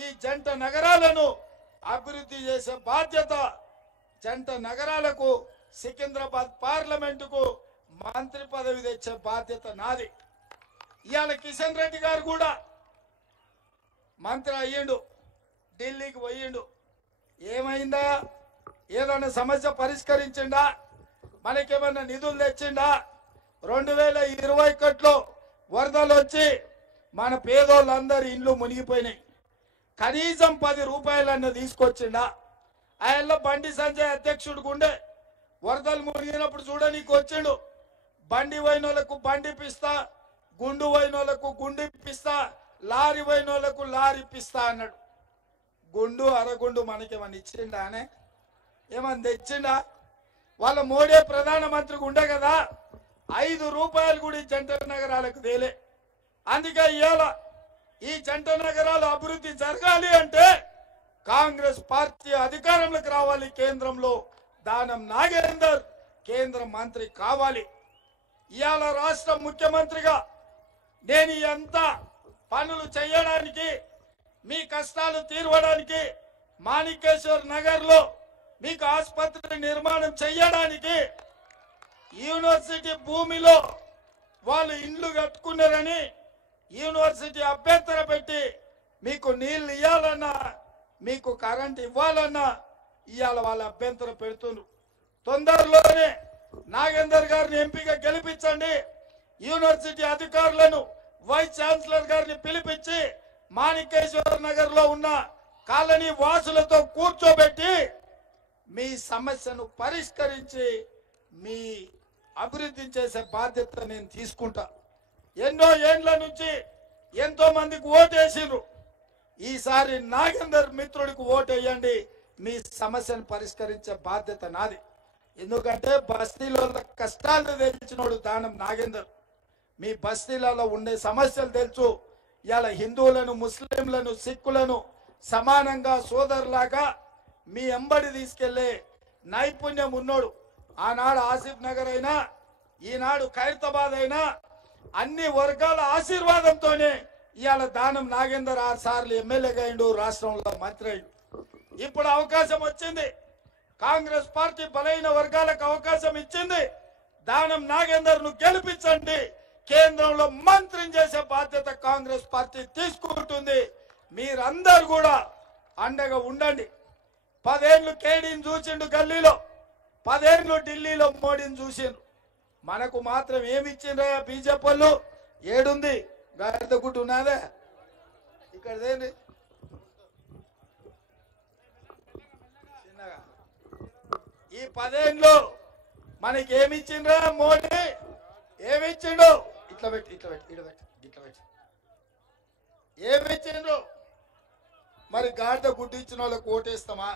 ఈ జంట నగరాలను అభివృద్ధి చేసే బాధ్యత, జంట నగరాలకు సికింద్రాబాద్ పార్లమెంటుకు మంత్రి పదవి తెచ్చే బాధ్యత నాది. ఇవాళ కిషన్ రెడ్డి గారు కూడా మంత్రి అయ్యిండు, ఢిల్లీకి పోయిండు. ఏమైందా? ఏదైనా సమస్య పరిష్కరించిండా? మనకేమన్నా నిధులు తెచ్చిండా? 2021లో వరదలు వచ్చి మన పేదోళ్ళందరి ఇండ్లు మునిగిపోయినాయి. కనీసం 10 రూపాయలన్న తీసుకొచ్చిండా? ఆయన బండి సంజయ్ అధ్యక్షుడు గుండే వరదలు మునిగినప్పుడు చూడనీకి వచ్చిండు. బండి పోయినోళ్లకు బండి ఇప్పిస్తా, గుండు పోయినోళ్లకు గుండు ఇప్పిస్తా, లారీ పోయినోళ్లకు లారీ ఇప్పిస్తా అన్నాడు. గుండు అరగుండు మనకేమన్నా ఇచ్చిండా? అనే ఏమన్నా తెచ్చిండా? వాళ్ళ మోడీ ప్రధానమంత్రికి ఉండే కదా, 5 రూపాయలు కూడా ఈ జంట నగరాలకు తేలే. అందుకే ఇవాళ ఈ జంట నగరాలు అభివృద్ధి జరగాలి అంటే కాంగ్రెస్ పార్టీ అధికారంలోకి రావాలి. కేంద్రంలో దానం నాగేందర్ కేంద్ర మంత్రి కావాలి. ఇవాళ రాష్ట్ర ముఖ్యమంత్రిగా నేను ఎంత పనులు చేయడానికి, మీ కష్టాలు తీర్చడానికి, మాణికేశ్వర్ నగర్ లో మీకు ఆసుపత్రి నిర్మాణం చేయడానికి, యూనివర్సిటీ భూమిలో వాళ్ళు ఇండ్లు కట్టుకున్నారని యూనివర్సిటీ అభ్యంతర పెట్టి మీకు నీళ్లు ఇవ్వాలన్నా, మీకు కరెంట్ ఇవ్వాలన్నా ఇవాళ వాళ్ళ అభ్యంతరం పెడుతున్నారు. తొందరలోనే నాగేందర్ గారిని ఎంపీగా గెలిపించండి. యూనివర్సిటీ అధికారులను, వైస్ ఛాన్సలర్ గారిని పిలిపించి మాణికేశ్వర నగర్ లో ఉన్న కాలనీ వాసులతో కూర్చోబెట్టి మీ సమస్యను పరిష్కరించి మీ అభివృద్ధి చేసే బాధ్యత నేను తీసుకుంటా. ఎన్నో ఏండ్ల నుంచి ఎంతో మందికి ఓటేసిండ్రు. ఈసారి నాగేందర్ మిత్రుడికి ఓటేయండి. మీ సమస్యను పరిష్కరించే బాధ్యత నాది. ఎందుకంటే బస్తీలో కష్టాలు తెలిసినోడు దానం నాగేందర్. మీ బస్తీలలో ఉండే సమస్యలు తెలుసు. ఇలా హిందువులను, ముస్లింలను, సిక్కులను సమానంగా సోదరులాగా మీ ఎంబడి తీసుకెళ్లే నైపుణ్యం ఉన్నోడు. ఆనాడు ఆసిఫ్ నగర్ అయినా, ఈనాడు ఖైరతాబాద్ అయినా అన్ని వర్గాల ఆశీర్వాదంతోనే ఇవాళ దానం నాగేందర్ 6 సార్లు ఎమ్మెల్యేగా అయిండు, రాష్ట్రంలో మంత్రి అయిండు. ఇప్పుడు అవకాశం వచ్చింది. కాంగ్రెస్ పార్టీ బలైన వర్గాలకు అవకాశం ఇచ్చింది. దానం నాగేందర్ ను గెలిపించండి. కేంద్రంలో మంత్రిని చేసే బాధ్యత కాంగ్రెస్ పార్టీ తీసుకుంటుంది. మీరందరూ కూడా అండగా ఉండండి. 10 ఏళ్లు కేడీని చూసిండు గల్లీలో, 10 ఏళ్లు ఢిల్లీలో మోడీని చూసిండు. మనకు మాత్రం ఏమి ఇచ్చిండ్రా బీజేపీ వాళ్ళు? ఏడుంది? గాడిద గుట్టు ఉన్నదే ఇక్కడదేంటి? చిన్నగా ఈ 10 ఏళ్ళు మనకి ఏమి ఇచ్చిండ్రా మోడీ? ఏమి ఇచ్చిండు? ఇట్లా పెట్టి ఇట్లా పెట్టి ఇట్లా పెట్టి ఇట్లా పెట్టి ఏమి ఇచ్చిండ్రు? మరి గాడిద గుడ్డు ఇచ్చిన వాళ్ళకి ఓటేస్తామా?